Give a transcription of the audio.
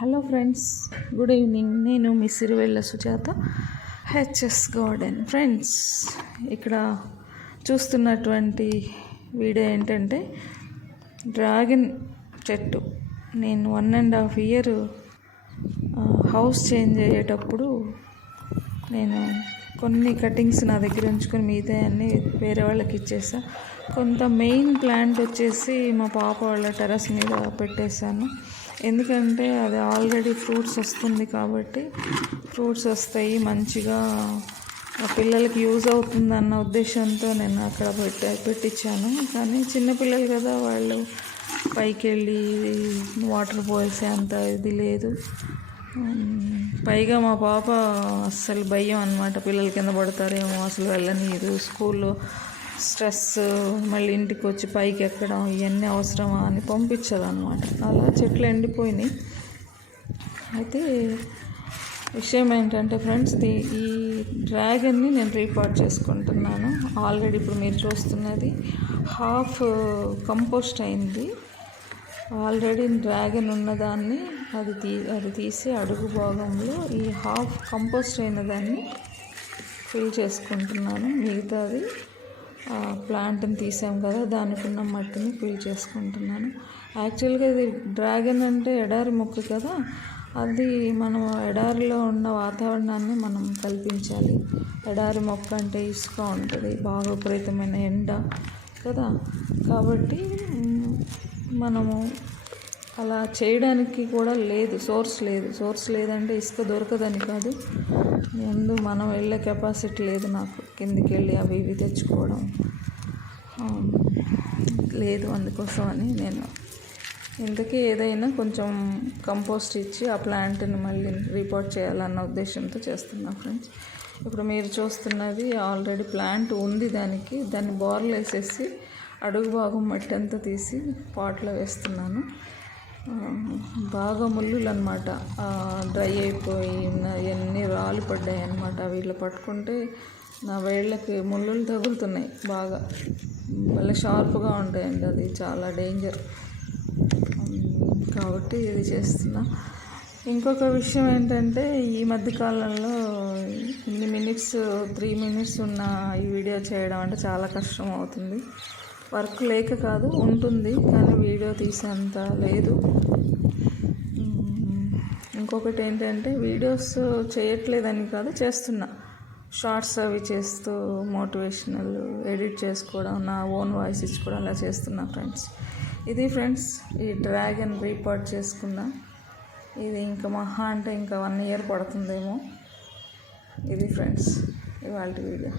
Hello friends good evening. నేను మీ Sirivella Sujatha HS garden. Friends ఇక్కడ చూస్తున్నటువంటి వీడియో ఏంటంటే డ్రాగన్ చెట్టు. నేను one and half year house change అయ్యేటప్పుడు నేను కొన్ని కటింగ్స్ నా దగ్గర ఉంచుకొని మిగతా అన్ని వేరే వాళ్ళకి ఇచ్చేసా. కొంత మెయిన్ ప్లాంట్ వచ్చేసి మా పాప వాళ్ళ టెరస్ మీద పెట్టేశాను. ఎందుకంటే అది ఆల్రెడీ ఫ్రూట్స్ వస్తుంది కాబట్టి ఫ్రూట్స్ వస్తాయి మంచిగా పిల్లలకి యూజ్ అవుతుంది అన్న ఉద్దేశంతో నేను అక్కడ పెట్టా పెట్టించాను కానీ చిన్నపిల్లలు కదా వాళ్ళు పైకి వెళ్ళి వాటర్ పోసే అంత ఇది లేదు. పైగా మా పాప అస్సలు భయం అనమాట పిల్లల కింద పడతారేమో అసలు వెళ్ళనీయదు. స్కూల్లో స్ట్రెస్ మళ్ళీ ఇంటికి వచ్చి పైకి ఎక్కడం ఇవన్నీ అవసరమా అని పంపించదు అనమాట అలా చెట్లు ఎండిపోయినాయి. అయితే విషయం ఏంటంటే ఫ్రెండ్స్ ఈ డ్రాగన్ని నేను రీపార్ట్ చేసుకుంటున్నాను. ఆల్రెడీ ఇప్పుడు మీరు చూస్తున్నది హాఫ్ కంపోస్ట్ అయింది. ఆల్రెడీ డ్రాగన్ ఉన్నదాన్ని అది తీ అది తీసి అడుగు భాగంలో ఈ హాఫ్ కంపోస్ట్ అయిన దాన్ని ఫిల్ చేసుకుంటున్నాను. మిగతాది ప్లాంట్ని తీసాం కదా దానికి ఉన్న మట్టిని ఫిల్ చేసుకుంటున్నాను. యాక్చువల్గా ఇది డ్రాగన్ అంటే ఎడారి మొక్క కదా అది మనం ఎడారిలో ఉన్న వాతావరణాన్ని మనం కల్పించాలి. ఎడారి మొక్క అంటే ఇసుక ఉంటుంది బాగా విపరీతమైన ఎండ కదా. కాబట్టి మనము అలా చేయడానికి కూడా లేదు సోర్స్ లేదు. సోర్స్ లేదంటే ఇసుక దొరకదని కాదు. ముందు మనం వెళ్ళే కెపాసిటీ లేదు నాకు. కిందికి వెళ్ళి అవి ఇవి తెచ్చుకోవడం. లేదు అందుకోసం అని నేను ఇంతకీ ఏదైనా కొంచెం కంపోస్ట్ ఇచ్చి ఆ ప్లాంట్ని మళ్ళీ రిపోర్ట్ చేయాలన్న ఉద్దేశంతో చేస్తున్నా ఫ్రెండ్స్ ఇప్పుడు మీరు చూస్తున్నది ఆల్రెడీ ప్లాంట్ ఉంది దానికి. దాన్ని బోర్లు వేసేసి అడుగు భాగం మట్టి అంతా తీసి పాట్లో వేస్తున్నాను. బాగా ముళ్ళులు అనమాట డ్రై అయిపోయి అవన్నీ రాళ్ళు పడ్డాయి అనమాట వీళ్ళు పట్టుకుంటే నా వేళ్ళకి ముళ్ళులు తగులుతున్నాయి బాగా. మళ్ళీ షార్ప్గా ఉంటాయండి అది చాలా డేంజర్. కాబట్టి ఇది చేస్తున్నా. ఇంకొక విషయం ఏంటంటే ఈ మధ్యకాలంలో ఇన్ని మినిట్స్ త్రీ మినిట్స్ ఉన్న ఈ వీడియో చేయడం అంటే చాలా కష్టం అవుతుంది. వర్క్ లేక కాదు ఉంటుంది. కానీ వీడియో తీసేంత లేదు. ఇంకొకటి ఏంటంటే వీడియోస్ చేయట్లేదని కాదు చేస్తున్నా. షార్ట్స్ అవి చేస్తూ మోటివేషనల్ ఎడిట్ చేసుకోవడం నా ఓన్ వాయిస్ ఇచ్చుకోవడం అలా చేస్తున్నా ఫ్రెండ్స్. ఇది ఫ్రెండ్స్ ఈ డ్రాగన్ రీపార్ట్ చేసుకున్నా. ఇది ఇంకా మహా అంటే ఇంకా వన్ ఇయర్ పడుతుందేమో. ఇది ఫ్రెండ్స్ ఇవాళ వీడియో.